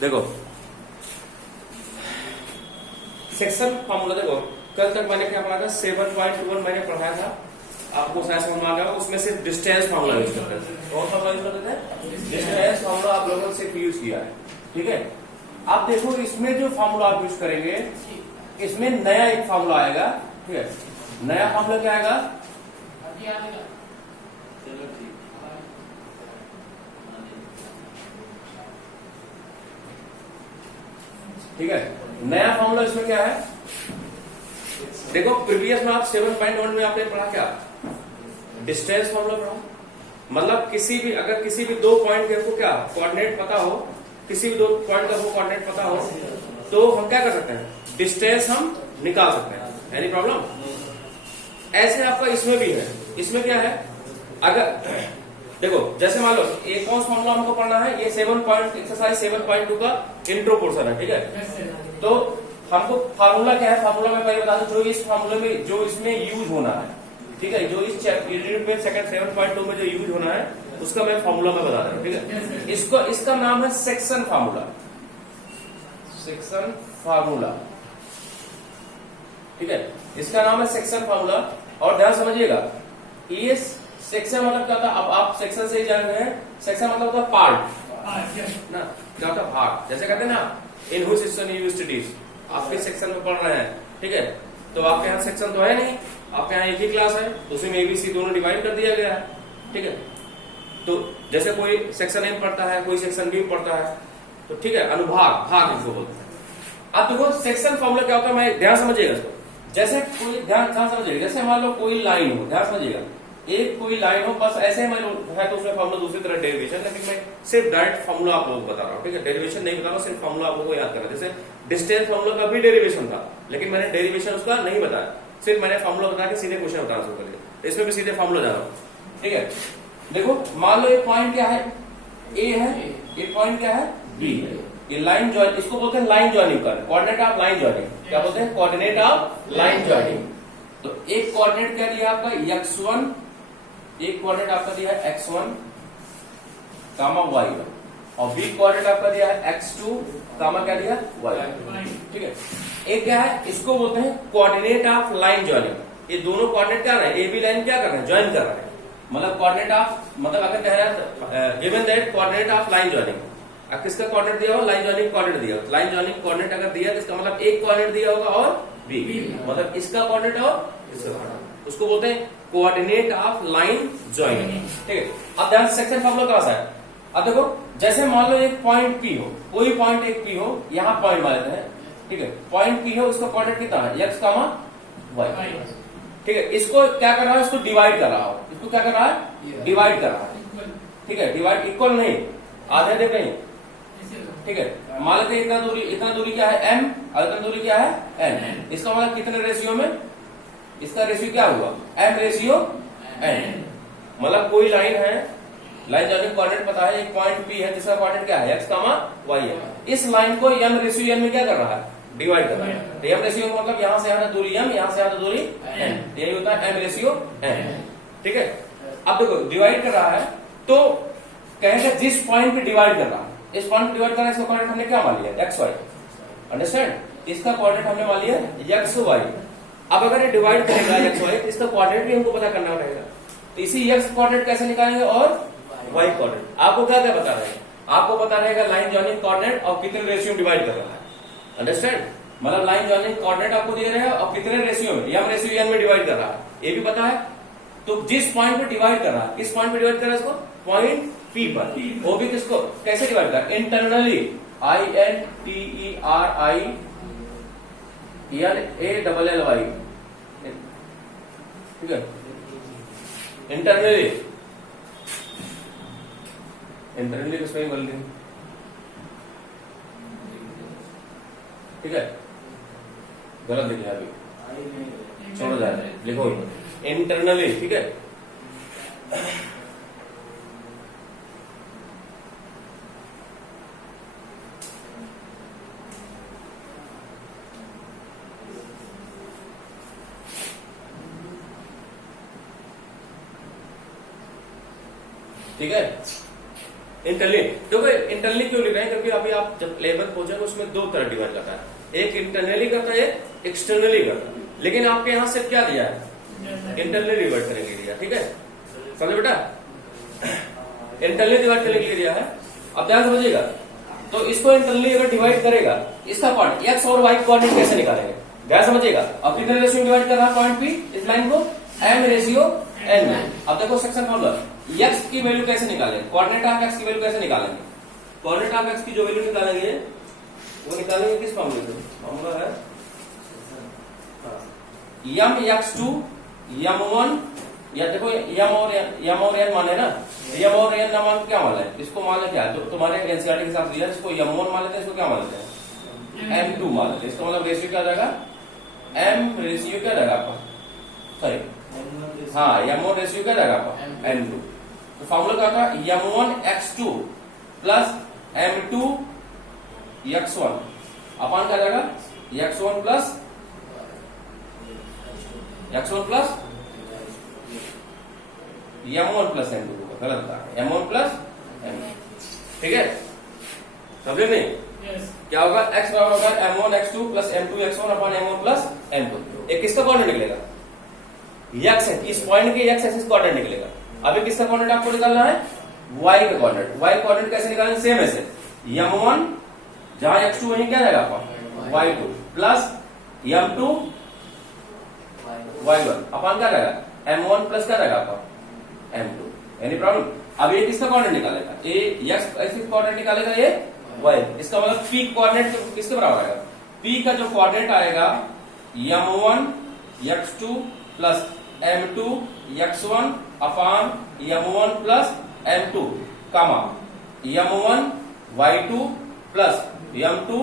देखो section formula, देखो कल तक मैंने क्या पढ़ा था, 7.1 मैंने पढ़ाया था, आपको शायद समझ में आ गया। उसमें सिर्फ डिस्टेंस फॉर्मूला यूज करते थे। कौन सा यूज करते थे? डिस्टेंस फॉर्मूला आप लोगों ने सिर्फ यूज किया है, ठीक है। आप देखो इसमें जो फॉर्मूला आप यूज करेंगे, इसमें नया एक फॉर्मूला आएगा, ठीक है। नया फॉर्मूला क्या आएगा? ठीक है, नया फॉर्मूला इसमें क्या है? देखो प्रीवियस में आप 7.1 में आपने पढ़ा क्या? डिस्टेंस फॉर्मूला पढ़ा। मतलब अगर किसी भी दो पॉइंट के आपको क्या कोऑर्डिनेट पता हो, किसी भी दो पॉइंट का वो कोऑर्डिनेट पता हो, तो हम क्या कर सकते हैं? डिस्टेंस हम निकाल सकते हैं। Any problem? ऐसे आपका इसमें भी है। इसमें क्या है? अगर देखो जैसे मान लो एक कौन सा फॉर्मूला हमको पढ़ना है, ये एक्सरसाइज 7.2 का इंट्रो पोर्शन है, ठीक है। तो हमको फार्मूला क्या है? फार्मूला मैं पहले बता दूं, जो इस फार्मूले में जो इसमें यूज होना है, ठीक है, जो इस यूनिट में सेकंड 7.2 में जो यूज होना है, उसका मैं फार्मूला में बता रहा हूं, ठीक है। इसका नाम है सेक्शन फार्मूला। सेक्शन फार्मूला, ठीक है, इसका नाम है सेक्शन फार्मूला। और ध्यान समझिएगा, ये सेक्शन मतलब क्या होता है? अब आप सेक्शन से ही जान रहे हैं। सेक्शन मतलब होता है पार्ट ना, क्या होता है? भाग। जैसे कहते हैं ना, इन हुच सेक्शन यू स्टडीज, आपके सेक्शन में पढ़ रहे हैं, ठीक है। तो आपके यहाँ सेक्शन तो है नहीं, आपके यहाँ एक ही क्लास है, उसी में एबीसी दोनों डिवाइड कर दिया गया है, ठीक है। तो जैसे कोई सेक्शन ए पढ़ता है, कोई सेक्शन बी पढ़ता है, तो ठीक है, अनुभाग, भाग इसको बोलते हैं। अब देखो सेक्शन फॉर्मूला क्या होता है, मैं ध्यान समझिएगा इसको। जैसे कोई ध्यान समझिएगा, जैसे मान लो कोई लाइन हो, ध्यान समझिएगा, एक कोई लाइन हो, बस ऐसे ही है तो उसमें फॉर्मूला दूसरी तरह डेरिवेशन, लेकिन मैं सिर्फ डायरेक्ट फॉर्मूला आप लोगों को बता रहा हूँ, ठीक है। डेरिवेशन नहीं बता रहा हूँ, सिर्फ फॉर्मूला आप लोगों को याद करना। जैसे डिस्टेंस फॉर्मूला का भी डेरिवेशन था, लेकिन मैंने डेरिवेशन उसका नहीं बताया, सिर्फ मैंने फॉर्मूला बता के सीधे क्वेश्चन बताना शुरू कर दिया। इसमें भी सीधे फॉर्मूला जा रहा हूँ, ठीक है। देखो मान लो एक पॉइंट क्या है? ए है, एक पॉइंट क्या है? बी है। ये लाइन ज्वाइन, इसको बोलते हैं लाइन ज्वाइनिंग कर, कोऑर्डिनेट ऑफ लाइन ज्वाइनिंग। क्या बोलते हैं? Coordinate of line joining. तो एक कोऑर्डिनेट क्या दिया आपका? x1, एक कोऑर्डिनेट आपका दिया है x1 कामा y1, और बी कोऑर्डिनेट आपका दिया है x2 कामा क्या दिया? y, ठीक है। एक क्या है? इसको बोलते हैं कोऑर्डिनेट ऑफ लाइन ज्वाइनिंग। ये दोनों कोऑर्डिनेट क्या रहे हैं? ए बी लाइन क्या कर रहे हैं? ज्वाइन कर रहे हैं। मतलब कोऑर्डिनेट ऑफ, मतलब अगर कह रहा है given that coordinate of line joining, अब किसका कोऑर्डिनेट दिया हो? लाइन ज्वाइनिंग कोऑर्डिनेट दिया हो। लाइन ज्वाइनिंग कोऑर्डिनेट अगर दिया तो इसका मतलब एक कोऑर्डिनेट दिया होगा और बी, मतलब इसका कोऑर्डिनेट और इसका कोऑर्डिनेट, उसको बोलते हैं कोऑर्डिनेट ऑफ लाइन ज्वाइनिंग, ठीक है। अब ध्यान, सेक्शन फॉर्मूला कहां से है? अब देखो जैसे मान लो एक पॉइंट पी हो, कोई पॉइंट एक पी हो, यहां पॉइंट मान लेते हैं, ठीक है। पॉइंट पी हो, इसका कोऑर्डिनेट कितना है? x कामा y, ठीक है। इसको क्या कर रहा है? इसको डिवाइड कर रहा हो, इसको क्या कर रहा है? डिवाइड कर रहा है, ठीक है। डिवाइड इक्वल नहीं, आधे आधे नहीं, ठीक है। मान लेते हैं इतना दूरी क्या है? m, और इतना दूरी क्या है? n। इसका मतलब कितने रेशियो में? इसका रेशियो क्या हुआ? m ratio n। मतलब कोई लाइन है, लाइन ज्वाइनिंग कोऑर्डिनेट पता है, एक पॉइंट P है जिसका कोऑर्डिनेट क्या है? x कामा y है। इस लाइन को m रेशियो n में क्या कर रहा है? डिवाइड कर रहा है। तो m रेशियो मतलब यहां से यहां दूरी m, यहां से यहां दूरी n, यही होता है m रेशियो n, ठीक है। अब देखो डिवाइड कर रहा है, तो कहेंगे जिस पॉइंट पे डिवाइड कर रहा है, इस पॉइंट डिवाइड करना, इसका कोऑर्डिनेट हमने क्या मान लिया? x y, understand? इसका कोऑर्डिनेट हमने मान लिया x y। अब अगर ये डिवाइड करेगा x y, इसका कोऑर्डिनेट भी हमको पता करना पड़ेगा। तो इसी x कोऑर्डिनेट कैसे निकालेंगे और y कोऑर्डिनेट आपको क्या क्या बता रहे हैं? आपको पता रहेगा लाइन ज्वाइनिंग कोऑर्डिनेट और कितने रेशियो में डिवाइड कर रहा है, अंडरस्टैंड? मतलब लाइन ज्वाइनिंग कोऑर्डिनेट आपको दिए रहे हैं और कितने रेशियो में, m रेशियो n में डिवाइड कर रहा है, ये भी पता है। तो जिस पॉइंट पे डिवाइड कर रहा है, किस पॉइंट पे डिवाइड कर रहा है इसको? पॉइंट P पर। वो भी किसको कैसे डिवाइड कर? इंटरनली, INTERNALLY, ठीक है। इंटरनली, इंटरनली किसको ही बोल दी, ठीक है। गलत लिखा अभी, छोड़ो जाए, लिखो इंटरनली, ठीक है। ठीक है, इंटरनली। देखो इंटरनली क्यों लिख रहे हैं, क्योंकि अभी आप जब लेवल पहुंचेंगे उसमें दो तरह डिवाइड करता है, एक इंटरनली करता है, एक एक्सटर्नली करता है। लेकिन आपके यहाँ से क्या दिया है, इंटरनली डिवाइड करने के लिए दिया, ठीक है, समझे बेटा, इंटरनली डिवाइड करने के लिए दिया है। अब ध्यान समझिएगा, तो इसको इंटरनली अगर डिवाइड करेगा, इसका पॉइंट एक्स और वाई कोऑर्डिनेट कैसे निकालेंगे, ध्यान समझिएगा। अब कितने रेशियो डिवाइड कर रहा है पॉइंट पी, इस लाइन को m रेशियो n में। अब देखो सेक्शन फॉर्मूला, x की वैल्यू कैसे निकालेंगे, कोऑर्डिनेट ऑफ x की वैल्यू कैसे निकालेंगे, कोऑर्डिनेट ऑफ x की जो वैल्यू निकालेंगे वो निकालेंगे किस फॉर्मूले से, फॉर्मूला है m x2 m1, या देखो m और n माने ना, m और n ना मान क्या मान है, इसको मान ले क्या, तो तुम्हारे एनसीईआरटी के हिसाब से दिया, इसको m1 मान लेते हैं, इसको क्या मान लेते हैं m2 मान लेते हैं। इसका मतलब रेशियो क्या जाएगा, m रेशियो क्या जाएगा आपका, सॉरी हाँ m1 रेशियो क्या जाएगा आपका m2। तो फॉर्मूला क्या था, m1 x2 plus m2 x1 अपन क्या जाएगा x1 plus m1 plus m2, गलत था, m1 प्लस m2, ठीक है, समझे नहीं? क्या होगा, x बराबर होगा m1 x2 plus m2 x1 अपन m1 प्लस m2। एक किसका कोऑर्डिनेट निकलेगा, x है, इस पॉइंट के x एक्सिस कोऑर्डिनेट निकलेगा। अभी किसका कोऑर्डिनेट आपको निकालना है, y का कोऑर्डिनेट। y कोऑर्डिनेट कैसे निकालेंगे, सेम ऐसे m1 जहां x2 वहीं क्या जाएगा आपका y2 प्लस m2 y1 अपन क्या जाएगा m1 प्लस क्या जाएगा आपका m2। Any problem? अब ये किसका कोऑर्डिनेट निकालेगा, ये x एक्सिस कोऑर्डिनेट निकालेगा, ये y। इसका मतलब p कोऑर्डिनेट किसके बराबर आएगा, p का जो कोऑर्डिनेट आएगा m1 x2 plus m2 x1 अपान m1 प्लस m2 कामा m1 y2 plus m2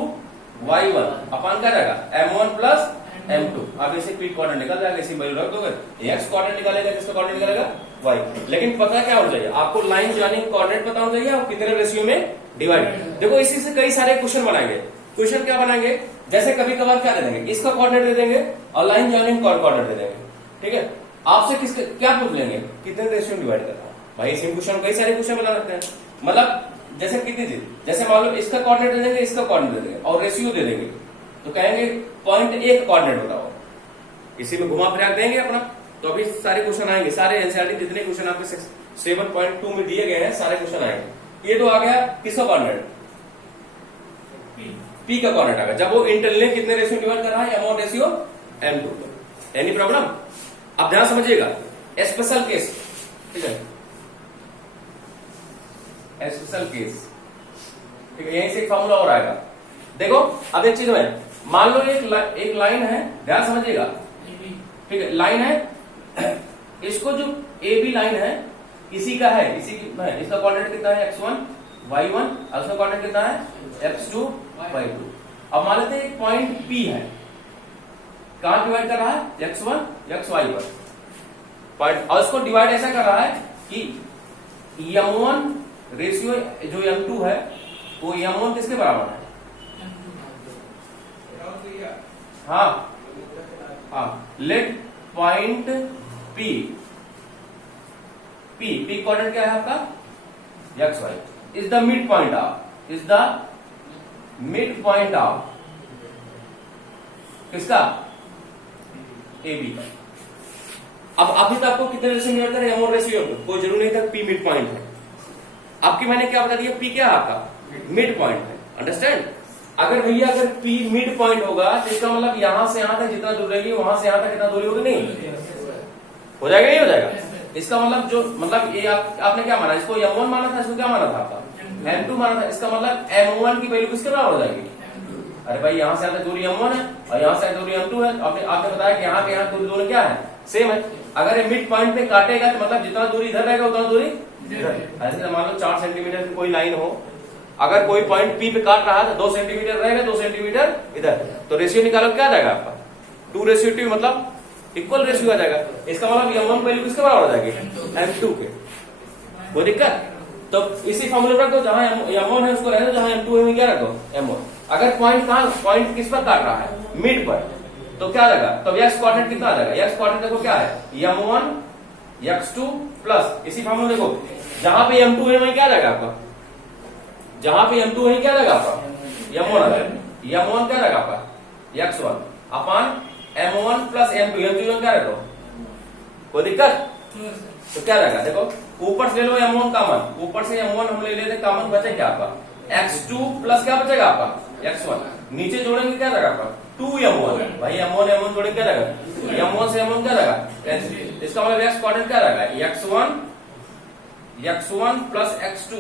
y1 अपान क्या रहेगा m1 प्लस m2। अब इसे p कोऑर्डिनेट निकल जाएगा, इसी वैल्यू रख दोगे, x कोऑर्डिनेट निकालेगा, किसका कोऑर्डिनेट निकालेगा y। लेकिन पता क्या होना चाहिए आपको, लाइन जॉइनिंग कोऑर्डिनेट पता होना चाहिए और कितने रेशियो में डिवाइड। देखो इसी से कई सारे क्वेश्चन बनाएंगे। क्वेश्चन क्या बनाएंगे, जैसे कभी कभार क्या दे देंगे, इसका कोऑर्डिनेट दे देंगे और लाइन जॉइनिंग कोऑर्डिनेट दे देंगे, ठीक है। आपसे किसके क्या पूछ लेंगे, कितने रेशियो डिवाइड करना है, भाई सेम क्वेश्चन कई सारे क्वेश्चन बना सकते हैं। मतलब जैसे कितनी चीज, जैसे मान लो इसका कोऑर्डिनेट दे देंगे, इसका कोऑर्डिनेट दे देंगे और रेशियो दे देंगे, तो कहेंगे पॉइंट ए का कोऑर्डिनेट बताओ, इसी में घुमा फिरा देंगे अपना। तो अभी सारे क्वेश्चन आएंगे, सारे एनसीईआरटी जितने क्वेश्चन आपके 7.2 में दिए गए हैं सारे क्वेश्चन आएंगे। ये तो आ गया किसका कोऑर्डिनेट, पी का कोऑर्डिनेट आ गया, जब वो इंटरनली कितने रेशियो डिवाइड कर रहा है, m1 ratio m2। Any problem? अब ध्यान समझिएगा, स्पेशल केस, ठीक है, स्पेशल केस, ठीक है, यहीं से एक फॉर्मूला और आएगा। देखो अब एक चीज में, मान लो एक लाइन है, ध्यान समझिएगा, ठीक है, लाइन है, इसको जो ए बी लाइन है इसी का है, इसी की है, इसका कोऑर्डिनेट कितना है x1 y1 और उसका कोऑर्डिनेट कितना है x2 y2। अब मान लेते हैं एक पॉइंट P है, कहां डिवाइड कर रहा है x1 xy पर पॉइंट, और इसको डिवाइड ऐसा कर रहा है कि m1 रेशियो जो m2 है वो m1 किसके बराबर है, हाँ लेट पॉइंट P कोऑर्डिनेट क्या है आपका xy is the mid point of, is the mid point of किसका, ए बी का। अब अभी तक आपको कितने रेशियो मिलता है, m1 रेशियो, कोई जरूरी नहीं था, P मिड पॉइंट है। आपकी मैंने क्या बता दिया, P क्या है आपका मिड पॉइंट है, अंडरस्टैंड। अगर भैया अगर P मिड पॉइंट होगा तो इसका मतलब यहां से यहां तक जितना दूर रहेगी वहां से यहां तक कितना दूरी होगी, नहीं हो जाएगा, नहीं हो जाएगा। इसका मतलब जो मतलब ये आपने क्या माना, इसको m1 माना था, इसको क्या माना था आपका m2 माना था। इसका मतलब m1 की वैल्यू किसके बराबर हो जाएगी, अरे भाई यहां से दूरी m1 है और यहां से दूरी m2 है। आपने बताया कि यहाँ के यहाँ दूरी दोनों क्या है, सेम है। अगर ये मिड पॉइंट पे काटेगा तो मतलब जितना दूरी इधर रहेगा उतना दूरी इधर। ऐसे मान लो 4 सेंटीमीटर की कोई लाइन हो, अगर कोई पॉइंट P पे काट रहा है तो 2 सेंटीमीटर रहेगा, 2 सेंटीमीटर इधर, तो रेशियो निकालो क्या आ जाएगा आपका 2:2, मतलब इक्वल रेशियो आ जाएगा। इसका मतलब m1 वैल्यू किसके बराबर हो जाएगी, m2 के। कोई दिक्कत? तो इसी फॉर्मूले पर रखो, जहां m1 है उसको रहने दो, जहां m2 है क्या रखो m1। अगर पॉइंट किस पर काट रहा है, मिड पर, तो क्या रहेगा, तो x कोऑर्डिनेट कितना आ जाएगा, x कोऑर्डिनेट देखो क्या है m1 x2 प्लस इसी फॉर्मूले देखो, जहां पे m2 है वहीं क्या आ जाएगा आपका जहां पे m2 वही क्या रहेगा आपका m1 आ जाएगा। m1 क्या रहेगा आपका x1 अपान m1 प्लस m2 m2 क्या रहेगा, कोई दिक्कत? तो क्या रहेगा, देखो ऊपर से ले लो m1 कॉमन, ऊपर से m1 हम ले लेते कॉमन, बचे क्या आपका x2 प्लस क्या बचेगा आपका x1, नीचे जोड़ेंगे क्या रहेगा आपका 2m1, भाई m1 जोड़ेंगे क्या रहेगा m1 से m1 क्या रहेगा, इसका मतलब x कोऑर्डिनेट क्या रहेगा x1 प्लस x2,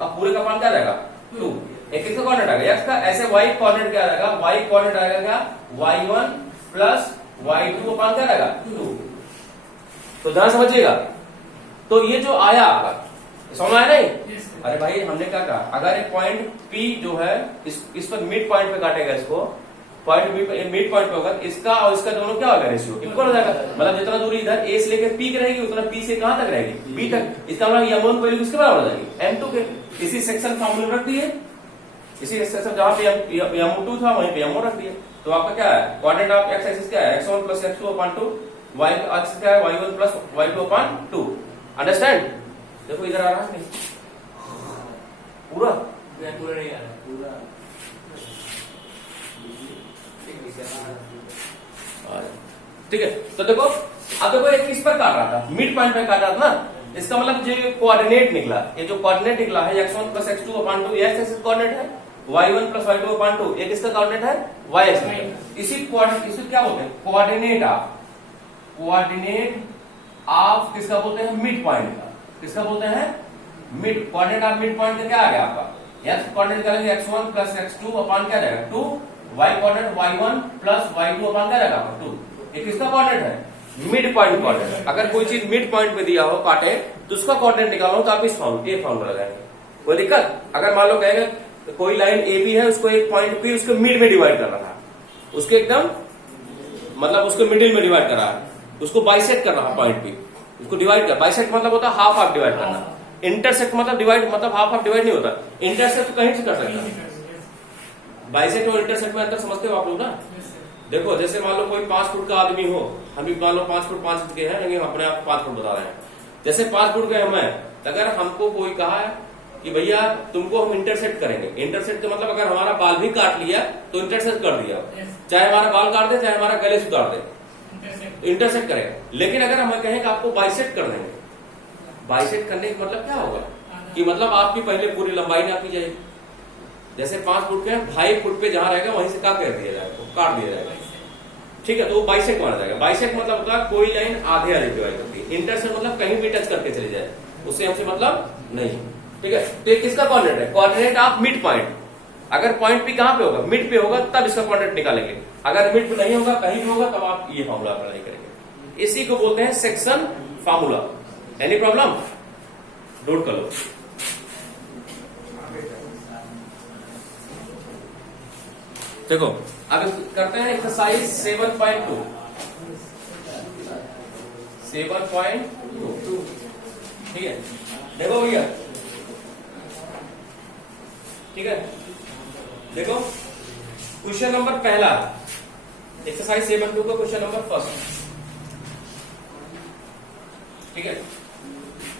अब पूरे का मान क्या रहेगा 2, एक किसका कोऑर्डिनेट आएगा x का, ऐसे y कोऑर्डिनेट क्या रहेगा, y कोऑर्डिनेट आएगा क्या y1 प्लस y2 अपान क्या रहेगा 2। तो ध्यान समझिएगा, तो ये जो आया आपका समझ आया नहीं? अरे भाई हमने क्या कहा, अगर एक पॉइंट P जो है इस पर मिड पॉइंट पे काटेगा, इसको पॉइंट B मिड पॉइंट पे होगा, इसका और इसका दोनों क्या होगा रेशियो इक्वल हो जाएगा, मतलब जितना दूरी इधर A से लेकर P की रहेगी उतना P से कहां तक रहेगी B तक, इसका मतलब m1 वैल्यू किसके बराबर हो जाएगी m2 के। इसी सेक्शन फॉर्मूला रख दिए, इसी सेक्शन जहां पे m2 था वहीं पे m1 रख दिए। तो आपका क्या है कोऑर्डिनेट ऑफ x एक्सिस क्या है x1 plus x2 upon 2, y axis क्या है y1 plus y2 upon 2। Understand? देखो इधर आ रहा है नहीं पूरा नहीं आ रहा पूरा, ठीक है। तो देखो अब देखो एक किस पर काट रहा था, मिड पॉइंट पे काट रहा था ना, इसका मतलब जो कोऑर्डिनेट निकला, ये जो कोऑर्डिनेट निकला है x1 plus x2 upon 2, x axis coordinate है, y1 प्लस y2 अपॉन 2 ये किसका कोऑर्डिनेट है y एक्सिस। इसी कोऑर्डिनेट इसे क्या बोलते हैं कोऑर्डिनेट ऑफ किसका बोलते हैं मिड पॉइंट का, किसका बोलते हैं mid, coordinate of mid point का क्या आ गया आपका x कोऑर्डिनेट करेंगे x1 प्लस x2 अपॉन क्या जाएगा 2, y coordinate y1 plus y2 upon क्या जाएगा 2, ये किसका कोऑर्डिनेट है मिड पॉइंट कोऑर्डिनेट। अगर कोई चीज मिड पॉइंट पे दिया हो काटे तो उसका कोऑर्डिनेट निकालना हो तो आप इस फॉर्मूला लगाएंगे, कोई दिक्कत? अगर मान लो कहेंगे कोई लाइन ए बी है, उसको एक पॉइंट पी उसको मिड में डिवाइड कर रहा है, उसके एकदम मतलब उसको मिडिल में डिवाइड कर रहा है, उसको बाइसेक्ट कर रहा है पॉइंट पी, उसको डिवाइड कर, बाइसेक्ट मतलब होता है हाफ हाफ डिवाइड करना, इंटरसेक्ट मतलब डिवाइड मतलब हाफ हाफ डिवाइड नहीं होता, इंटरसेक्ट तो कहीं से कर सकता है। बाइसेक्ट और इंटरसेक्ट में अंतर समझते हो आप लोग ना? देखो जैसे मान लो कोई 5 फुट का आदमी हो, हम भी मान लो 5 फुट 5 इंच के हैं, लेकिन अपने आप 5 फुट बता रहे हैं, जैसे 5 फुट के हम हैं, अगर हमको कोई कहा है कि भैया तुमको हम इंटरसेक्ट करेंगे, इंटरसेक्ट का मतलब अगर हमारा बाल भी काट लिया तो इंटरसेक्ट कर दिया, चाहे हमारा बाल काट दे चाहे हमारा गले से काट दे, इंटरसेक्ट करेगा। लेकिन अगर हम कहें कि आपको बाइसेक्ट कर देंगे, बाइसेक्ट करने का मतलब क्या होगा कि मतलब आपकी पहले पूरी लंबाई नापी जाएगी, जैसे 5 फुट के 2.5 फुट पे जहां रहेगा वहीं से क्या कर दिया जाएगा, काट दिया जाएगा, ठीक है? तो वो बाइसेक्ट माना जाएगा। बाइसेक्ट मतलब होता है कोई लाइन आधे आधे डिवाइड करती है, इंटरसेक्ट मतलब कहीं भी टच करके चले जाए, उससे हमसे मतलब नहीं, ठीक है? तो ये किसका कोऑर्डिनेट है कोऑर्डिनेट ऑफ मिड पॉइंट। अगर पॉइंट पी कहां पे होगा मिड पे होगा तब इसका कोऑर्डिनेट निकालेंगे, अगर मिड पे नहीं होगा कहीं भी होगा तब आप ये फॉर्मूला अप्लाई करेंगे, इसी को बोलते हैं section formula. Any problem? Note कर लो। देखो अब करते हैं एक्सरसाइज 7.2 ठीक है? देखो भैया, ठीक है? देखो क्वेश्चन नंबर पहला एक्सरसाइज 7.2 का क्वेश्चन नंबर फर्स्ट, ठीक है?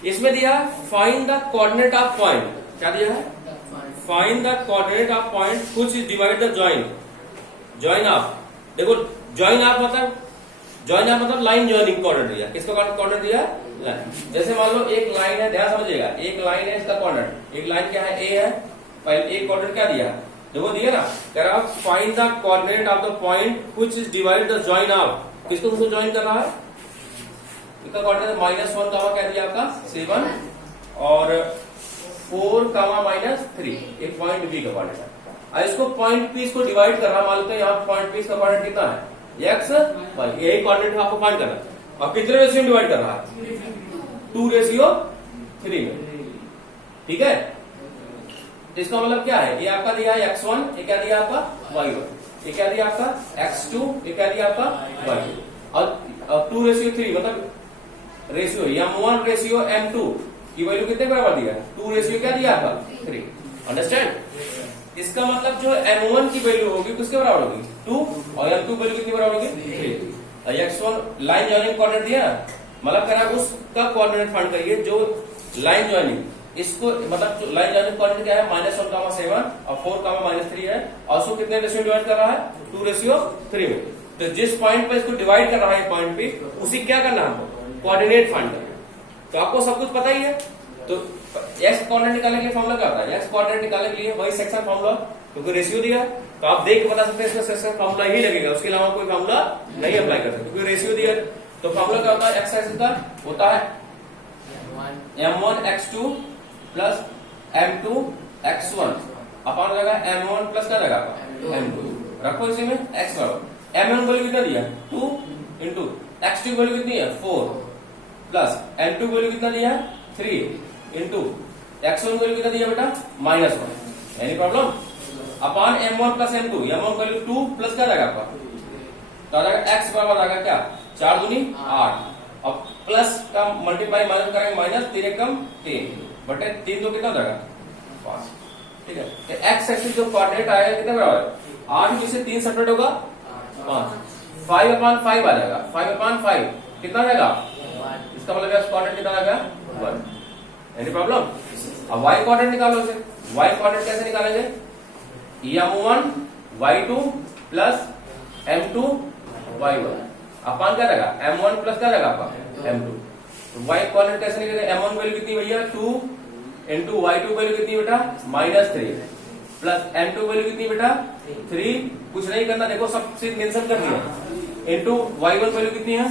इसमें दिया find the coordinate of point, क्या दिया है find the coordinate of point which is divide the join of. देखो जॉइन ऑफ मतलब लाइन जॉइनिंग कोऑर्डिनेट दिया, किसका कोऑर्डिनेट दिया लाइन। जैसे मान लो एक लाइन है, ध्यान समझिएगा, एक लाइन है, इसका कोऑर्डिनेट, एक लाइन क्या है ए है, पहले एक कोऑर्डिनेट क्या दिया देखो दिया ना, कह रहा find the coordinate of the point which is divide the join of, किसको किसको जॉइन कर रहा है, इसका कोऑर्डिनेट -1 कामा क्या दिया आपका 7 और 4 कामा -3 एक पॉइंट बी का कोऑर्डिनेट है। इसको पॉइंट पी इसको डिवाइड कर रहा, मान लो यहाँ पॉइंट पी इसका कोऑर्डिनेट कितना है x, यही कोऑर्डिनेट आपको फाइंड करना है, और कितने रेशियो में डिवाइड कर रहा है 2:3 में, ठीक है? इसका मतलब क्या है, ये आपका दिया है x1, ये क्या दिया आपका y1, ये क्या दिया आपका x2, ये क्या दिया आपका y2, और 2:3 मतलब रेशियो m1 रेशियो m2 की वैल्यू कितने बराबर दिया 2 रेशियो क्या दिया आपका 3। अंडरस्टैंड? इसका मतलब जो m1 की वैल्यू होगी किसके बराबर होगी 2 और m2 वैल्यू कितनी बराबर होगी 3। x1 लाइन जॉइनिंग कोऑर्डिनेट दिया, मतलब करा उसका कोऑर्डिनेट फाइंड करिए जो लाइन जॉइनिंग इसको मतलब लाइन जॉइनिंग कोऑर्डिनेट क्या है, -1,7 और 4,-3 है, और उसको कितने रेशियो डिवाइड कर रहा है, 2:3 में। तो जिस पॉइंट पे इसको डिवाइड कर रहा है पॉइंट पे, उसी क्या करना है हमको, कोऑर्डिनेट फाइंड करना है। तो आपको सब कुछ पता ही है। तो एक्स कोऑर्डिनेट निकालने के लिए फॉर्मूला क्या होता है, एक्स कोऑर्डिनेट निकालने के लिए वही सेक्शन फॉर्मूला, क्योंकि रेशियो दिया है तो आप देख के बता सकते हैं इसमें सेक्शन फॉर्मूला ही लगेगा, उसके अलावा कोई फॉर्मूला नहीं अप्लाई कर सकते, क्योंकि रेशियो दिया है। तो फॉर्मूला क्या होता है, एक्स एक्सिस का होता है m1x2 प्लस m2x1 अपॉन हो जाएगा m1 प्लस क्या जाएगा m2। रखो इसी में x बराबर m1 वैल्यू कितना दिया 2 इंटू x2 वैल्यू कितनी है 4 प्लस m2 वैल्यू कितना दिया 3 इंटू x1 वैल्यू कितना दिया बेटा -1। Any problem, upon m1 plus m2, m1 value 2 plus क्या जाएगा आपका, तो आ जाएगा x बराबर आ जाएगा क्या 4 दूनी 8, अब प्लस का मल्टीप्लाई माइनस करेंगे माइनस 3 कम 3 बटे 3 तो कितना हो जाएगा 5। ठीक है, तो एक्स एक्सिस जो कोऑर्डिनेट आएगा कितना बराबर है 8 में से 3 सेपरेट होगा 5, 5/5 आ जाएगा, 5/5 कितना रहेगा, इसका मतलब कोऑर्डिनेट कितना आएगा 1। एनी प्रॉब्लम, अब y कोऑर्डिनेट निकालो इसे, y कोऑर्डिनेट कैसे निकालेंगे, m1 y2 plus m2 y1 अपान क्या रहेगा m1 प्लस क्या रहेगा आपका m2। तो y कोऑर्डिनेट कैसे निकलेगा, m1 वैल्यू कितनी भैया 2 इंटू y2 वैल्यू कितनी बेटा -3 प्लस m2 वैल्यू कितनी बेटा 3, कुछ नहीं करना, देखो सब चीज मेंशन कर दिया, इंटू y1 वैल्यू कितनी है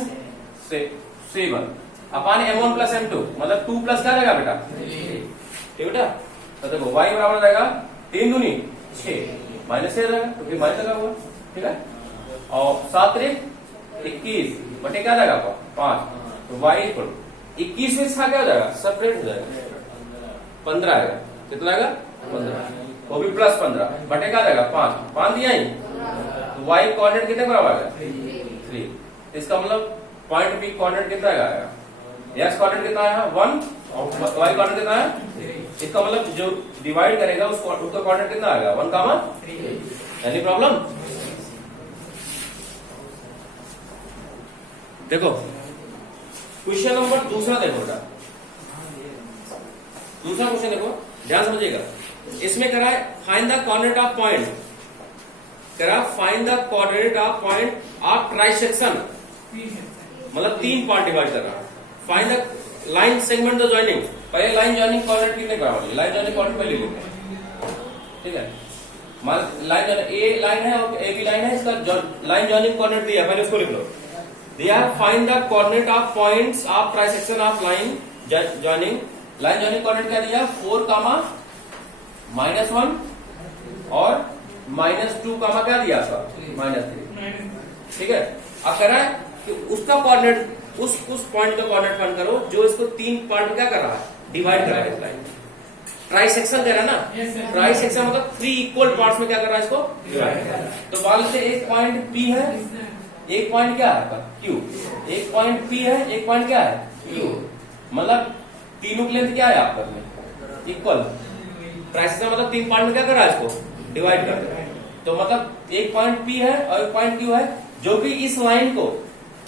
7 अपान m1 प्लस m2 मतलब 2 प्लस क्या रहेगा बेटा 3। बेटा तो देखो y बराबर रहेगा 3 दूनी 6 माइनस 6 रहेगा क्योंकि माइनस लगा हुआ। ठीक है, और 7 21 बटे क्या जाएगा आपका 5, तो y इक्वल 21 में इसका क्या हो जाएगा सेपरेट हो जाएगा 15 आएगा, कितना आएगा 15, वो भी प्लस 15 बटे क्या जाएगा 5 दिया ही, तो y कोऑर्डिनेट कितने बराबर आएगा 3। इसका मतलब पॉइंट बी कोऑर्डिनेट कितना आएगा, x कोऑर्डिनेट कितना आया 1 और y कोऑर्डिनेट कितना है, इसका मतलब जो डिवाइड करेगा उसका कोऑर्डिनेट कितना आएगा 1, एनी प्रॉब्लम। देखो क्वेश्चन नंबर दूसरा देखो बेटा, दूसरा क्वेश्चन देखो ध्यान समझिएगा, इसमें करा है find the coordinate of point, करा find the coordinate of point of trisection, मतलब 3 पार्ट डिवाइड कर रहा है। Find the line segment the joining, पहले लाइन जॉइनिंग कोऑर्डिनेट कितने बराबर है, लाइन जॉइनिंग कोऑर्डिनेट पहले लिखते हैं। ठीक है, लाइन ए लाइन है और ए बी लाइन है, इसका लाइन जॉइनिंग कोऑर्डिनेट दिया पहले उसको लिख लो। दिया find the coordinate of points of trisection of line joining, line joining coordinate क्या दिया 4, -1 और -2 क्या दिया -3। ठीक है, अब कह रहा है कि उसका कोऑर्डिनेट उस पॉइंट का कोऑर्डिनेट फाइंड करो जो इसको 3 पार्ट में क्या कर रहा है डिवाइड कर रहा है इस लाइन। ट्राइसेक्शन कह रहा है ना, ट्राइसेक्शन मतलब 3 इक्वल पार्ट्स में क्या कर रहा है इसको डिवाइड कर रहा है। तो मान लेते एक पॉइंट P है, एक पॉइंट क्या है Q, एक पॉइंट P है, एक पॉइंट क्या है Q, मतलब तीनों की लेंथ क्या है आपका इक्वल। ट्राइसेक्शन मतलब 3 पार्ट में क्या कर रहा है इसको डिवाइड कर रहा है। तो मतलब एक पॉइंट P है और एक पॉइंट Q है जो कि इस लाइन को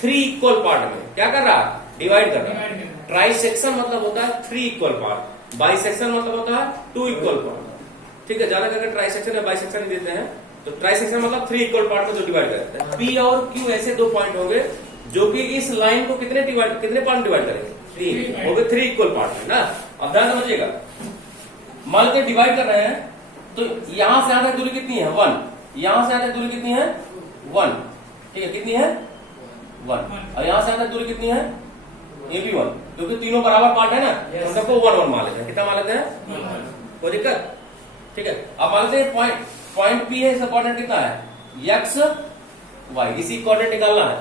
3 इक्वल पार्ट में क्या कर रहा है डिवाइड कर रहा है। ट्राइसेक्शन मतलब होता है 3 इक्वल पार्ट, बाइसेक्शन मतलब होता है 2 इक्वल पार्ट। ठीक है, ज्यादा करके ट्राइसेक्शन या बाइसेक्शन देते हैं, तो ट्राइसेक्शन मतलब 3 इक्वल पार्ट में जो डिवाइड करते हैं। P और Q ऐसे 2 पॉइंट होंगे जो कि इस लाइन को कितने पार्ट डिवाइड करेंगे 3, हो गए 3 इक्वल पार्ट है ना। अब ध्यान समझिएगा, मान के डिवाइड कर रहे हैं तो यहां से यहां तक दूरी कितनी है 1, यहां से यहां तक दूरी कितनी है 1। ठीक है, कितनी है 1, और यहां से यहां तक दूरी कितनी है ये भी 1, क्योंकि तीनों बराबर पार्ट है ना, तो सबको 1 मान लेते हैं। कितना मान लेते हैं, कोई दिक्कत। ठीक है, अब मान लेते हैं पॉइंट P है, इसका कोऑर्डिनेट कितना है x y, इसी कोऑर्डिनेट निकालना है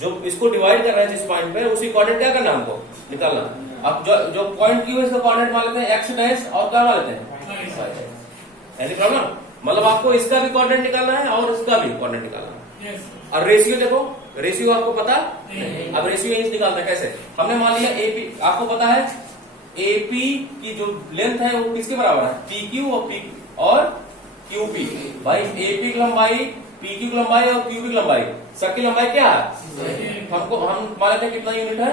जो इसको डिवाइड कर रहे हैं जिस पॉइंट पे, उसी कोऑर्डिनेट क्या करना है हमको निकालना। अब जो पॉइंट Q है इसका कोऑर्डिनेट मान लेते हैं x डैश और क्या मान लेते हैं y डैश। एनी प्रॉब्लम, मतलब आपको इसका भी कोऑर्डिनेट निकालना है और इसका भी कोऑर्डिनेट निकालना है। और रेशियो देखो, रेशियो आपको पता नहीं। अब रेशियो यही निकालना है कैसे, हमने मान लिया AP, आपको पता है AP की जो लेंथ है वो किसके बराबर है PQ और QP। भाई AP की लंबाई, PQ की लंबाई और QP की लंबाई, सबकी लंबाई क्या है, हमको हम मान लेते हैं कितना यूनिट है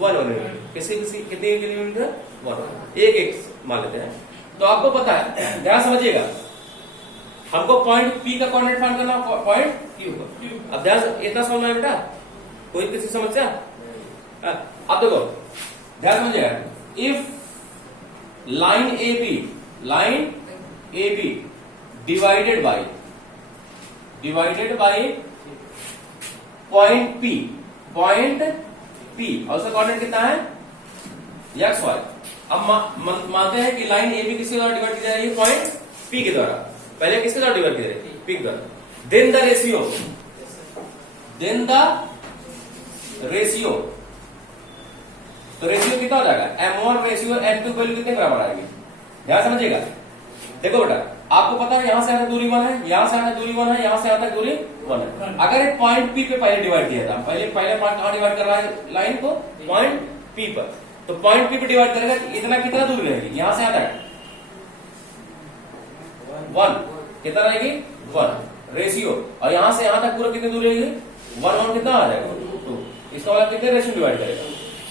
1 यूनिट। किसी किसी कितनी किलोमीटर 1 एक एक मान लेते हैं। तो आपको पता है, ध्यान समझिएगा, हमको पॉइंट पी का कोऑर्डिनेट फाइंड करना, पॉइंट क्यू का। अब ध्यान से इतना समझ में आया बेटा, कोई किसी समस्या? अब देखो ध्यान समझिएगा, if line A B divided by point P और उसका कोऑर्डिनेट कितना है एक्स वाई। अब मानते हैं कि लाइन ए बी किसके द्वारा डिवाइड की जा रही है, पॉइंट पी के द्वारा। पहले किसके द्वारा डिवाइड की जा रही है, पी के द्वारा। देन द रेशियो, तो रेशियो कितना हो जाएगा, m1 रेशियो m2 वैल्यू कितने बराबर आएगी। ध्यान समझिएगा, देखो बेटा आपको पता है यहां से यहां तक दूरी 1 है, यहां से यहां तक दूरी 1 है, यहां से यहां तक दूरी 1 है। अगर एक पॉइंट पी पे पहले डिवाइड किया था, पहले पॉइंट कहां डिवाइड कर रहा है लाइन को, पॉइंट पी पर, तो पॉइंट पी पे डिवाइड करेगा तो इतना कितना दूरी रहेगी, यहां से यहां तक 1, कितना रहेगी 1 रेशियो, और यहां से यहां तक पूरा कितनी दूरी रहेगी 1 कितना आ जाएगा 2। इसका मतलब कितने रेशियो डिवाइड करेगा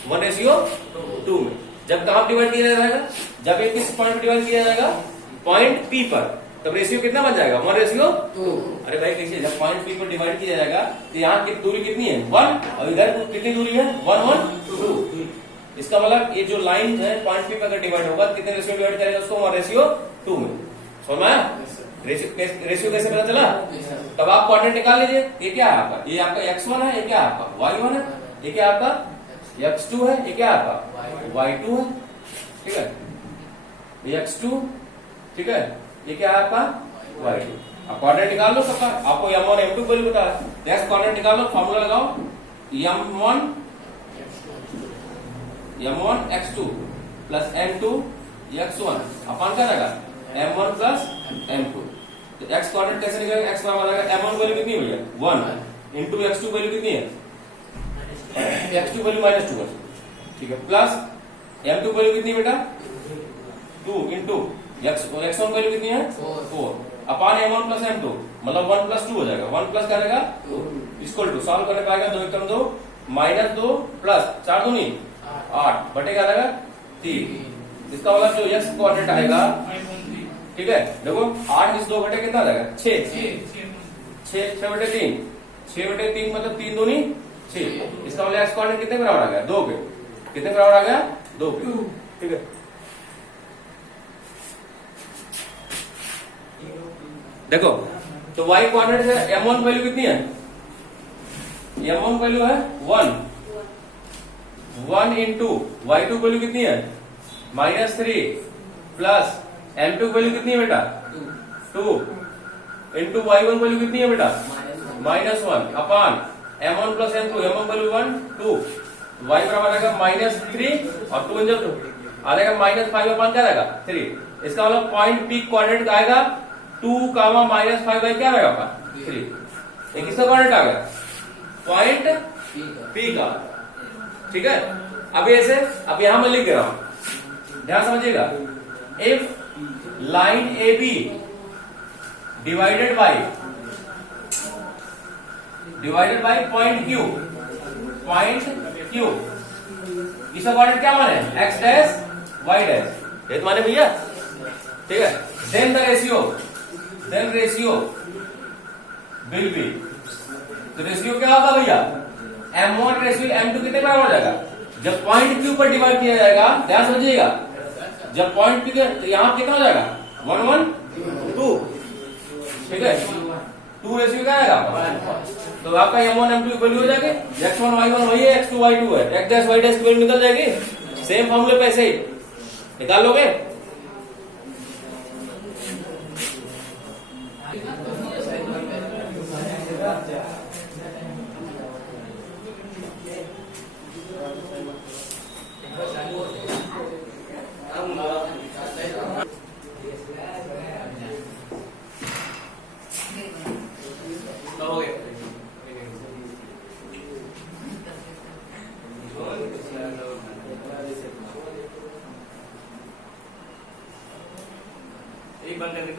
1:2 में। जब कहां डिवाइड किया जाएगा, जब एक किस पॉइंट पे डिवाइड किया जाएगा, पॉइंट पी पर, तब रेशियो कितना बन जाएगा 1:2। अरे भाई कैसे, जब पॉइंट पी पर डिवाइड किया जाएगा तो यहाँ की दूरी कितनी है 1, और इधर कितनी दूरी है 1, 2। इसका मतलब ये जो लाइन है पॉइंट पी पर अगर डिवाइड होगा कितने रेशियो डिवाइड करेगा उसको 1:2 में। समझ में आया रेशियो कैसे पता चला। तब आप कोऑर्डिनेट निकाल लीजिए, ये क्या है आपका, ये आपका x1 है, ये क्या है आपका y1 है, ये क्या आपका x2 है, ये क्या आपका y2 है, ठीक है, ये x2, ठीक है, ये क्या है आपका y2। आप कोऑर्डिनेट निकाल लो सबका, आपको m1 m2 वैल्यू पता है, नेक्स्ट कोऑर्डिनेट निकाल लो, फार्मूला लगाओ, m1 x2 plus m2 x1 अपन क्या रहेगा m1 प्लस m2। तो x कोऑर्डिनेट कैसे निकलेगा, x बराबर आएगा m1 वैल्यू कितनी भैया 1 इंटू x2 वैल्यू कितनी है, x2 वैल्यू -2 है, ठीक है, प्लस m2 वैल्यू कितनी बेटा 2 इंटू x1 वैल्यू कितनी है 4 अपान m1 प्लस m2, मतलब 1 प्लस 2 हो जाएगा, 1 प्लस क्या रहेगा 2 इक्वल टू सॉल्व करने पाएगा 2 एकम 2 -2 प्लस 4 दूनी 8 बटे क्या रहेगा 3। इसका मतलब जो x कोऑर्डिनेट आएगा, ठीक है, देखो 8 में 2 घटे कितना आ जाएगा 6 बटे 3, 6 बटे 3 मतलब 3 दूनी 6। इसका मतलब x कोऑर्डिनेट कितने बराबर आ गया 2 के, कितने बराबर आ गया 2 के, ठीक है। देखो तो y कोऑर्डिनेट है m1 वैल्यू कितनी है, m1 वैल्यू है 1 इंटू y2 वैल्यू कितनी है -3 प्लस m2 वैल्यू कितनी है बेटा 2 इंटू y1 वैल्यू कितनी है बेटा -1 अपान m1 plus m2, m1 value 1 2, y बराबर आएगा -3 और 2 इंटू 2 आ जाएगा -5 अपान क्या रहेगा 3। इसका मतलब पॉइंट पी कोऑर्डिनेट आएगा 2, -5 बाई क्या रहेगा आपका 3। एक किसका कोऑर्डिनेट आ गया पॉइंट पी का, ठीक है। अब ऐसे अब यहां मैं लिख रहा हूं, ध्यान समझिएगा, if line A B divided by point Q, इसका कोऑर्डिनेट क्या माने x डैश y डैश, ये तो माने भैया, ठीक है। देन रेशियो विल बी, तो रेशियो क्या होगा भैया m1 रेशियो m2 कितने बराबर हो जाएगा, जब पॉइंट क्यू पर डिवाइड किया जाएगा, ध्यान समझिएगा, जब पॉइंट क्यू तो यहां कितना हो जाएगा 1 1 2, ठीक है, 2 रेशियो क्या आएगा, तो आपका m1 m2 वैल्यू हो जाएगी, x1 y1 वही है, x2 y2 है, x डैश y डैश की वैल्यू निकल जाएगी, सेम फॉर्मूले पे ऐसे ही निकाल लोगे। एक बंद करके